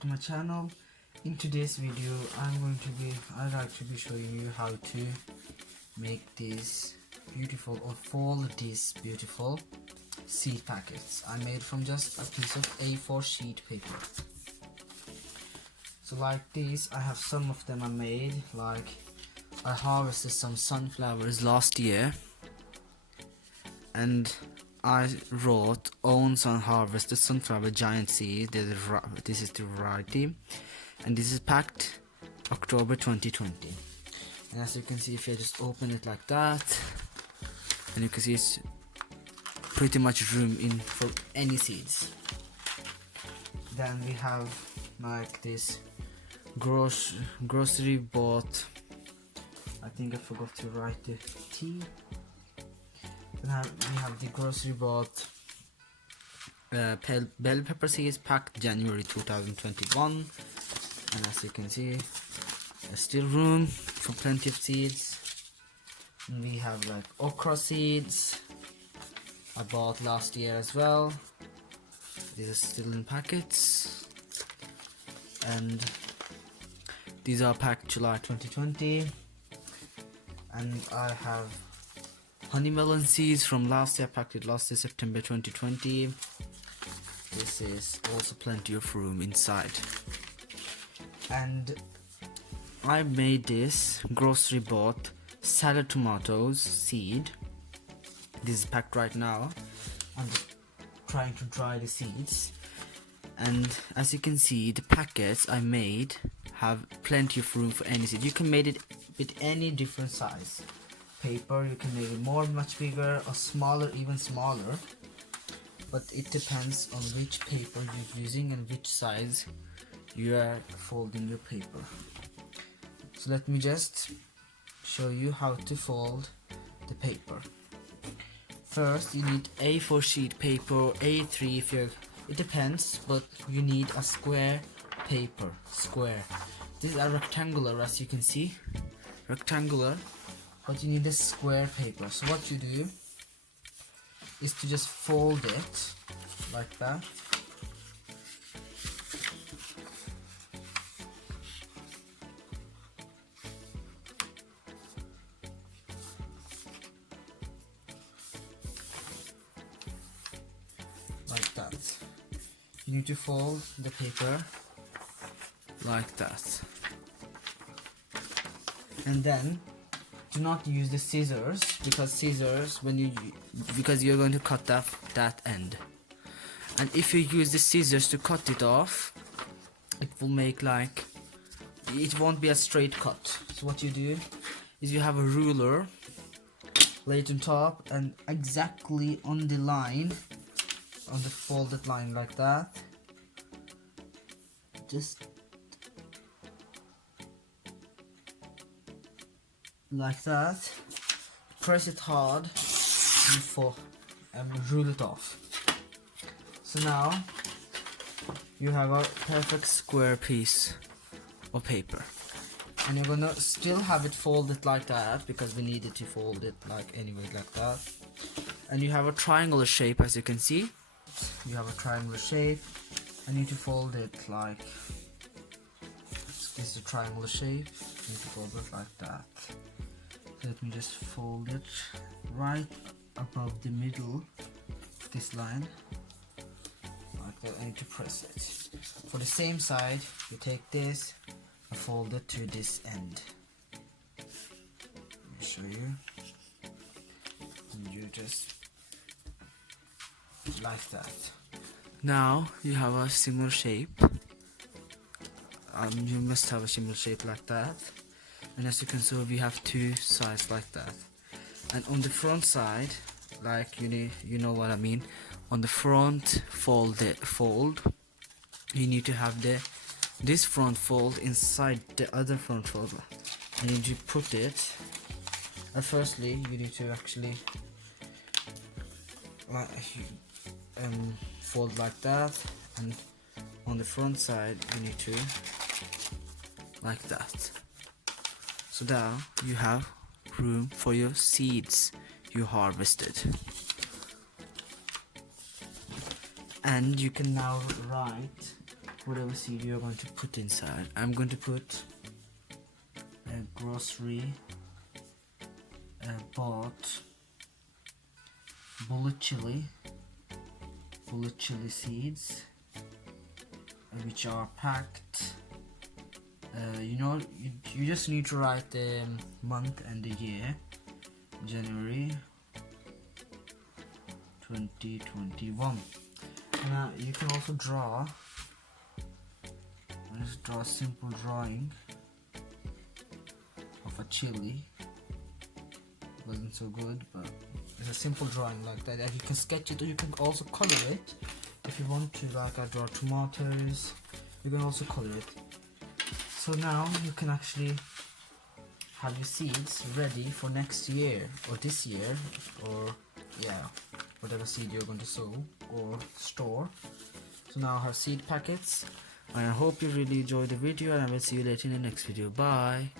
to my channel. In today's video I'd like to be showing you how to make these beautiful or fold these beautiful seed packets I made from just a piece of A4 sheet paper. So like these, I have some of them I made. Like I harvested some sunflowers last year and I wrote owns on harvested sunflower giant seed. This is the variety, and this is packed October 2020. And as you can see, if I just open it like that, and you can see it's pretty much room in for any seeds. Then we have like this grocery bought. I think I forgot to write the T. Then we have the grocery bought bell pepper seeds packed January 2021, and as you can see, there's still room for plenty of seeds. And we have like okra seeds I bought last year as well. These are still in packets, and these are packed July 2020. And I have honey melon seeds from last year, packed it last year September 2020. This is also plenty of room inside. And I made this grocery bought salad tomatoes seed. This is packed right now. I'm just trying to dry the seeds, and as you can see, the packets I made have plenty of room for any seed. You can make it with any different size paper. You can make it much bigger or smaller, even smaller, but it depends on which paper you're using and which size you are folding your paper. So let me just show you how to fold the paper. First, you need A4 sheet paper, A3 if you're, it depends, but you need a square paper. Square. This is a rectangular, as you can see, rectangular, but you need a square paper. So what you do is to just fold it like that. Like that. You need to fold the paper like that. And then do not use the scissors, because you're going to cut that end. And if you use the scissors to cut it off, it will make like, it won't be a straight cut. So what you do is you have a ruler, lay it on top, and exactly on the line, on the folded line like that, just like that, press it hard before and rule it off. So now you have a perfect square piece of paper, and you're gonna still have it folded like that because we needed to fold it like anyway, like that. And you have a triangular shape, as you can see. You have a triangular shape, and you need to fold it like this is a triangular shape. You need to fold it like that. So let me just fold it right above the middle of this line like that. I need to press it. For the same side, you take this and fold it to this end. Let me show you. And you just like that. Now you have a similar shape. You must have a similar shape like that. And as you can see, we have two sides like that. And on the front side, like you know what I mean. On the front fold, you need to have this front fold inside the other front fold. And you need to put it. And firstly, you need to actually fold like that, and on the front side you need to like that. So now you have room for your seeds you harvested. And you can now write whatever seed you're going to put inside. I'm going to put a grocery, bought bullet chili seeds, which are packed. You just need to write the month and the year. January 2021. Now you can also draw. Let's draw a simple drawing of a chili. Wasn't so good, but it's a simple drawing like that. You can sketch it, or you can also color it. If you want to, like I draw tomatoes, you can also color it. So now you can actually have your seeds ready for next year, or this year, or yeah, whatever seed you're going to sow or store. So now I have seed packets, and I hope you really enjoyed the video, and I will see you later in the next video. Bye.